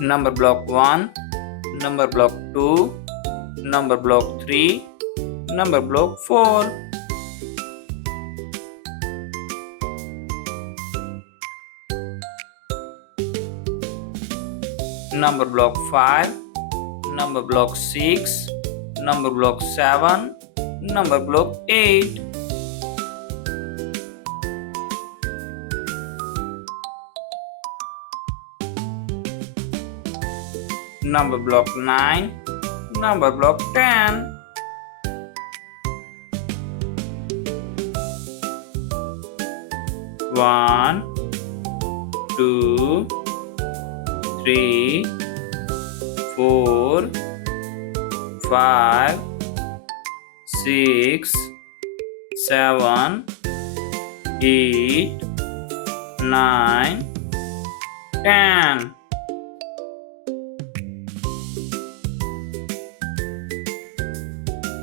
Number block 1, number block 2, number block 3, number block 4. Number block 5, number block 6, number block 7, number block 8. Number block 9, number block 10. One, two, 3, 4, 5, 6, 7, 8, 9, 10.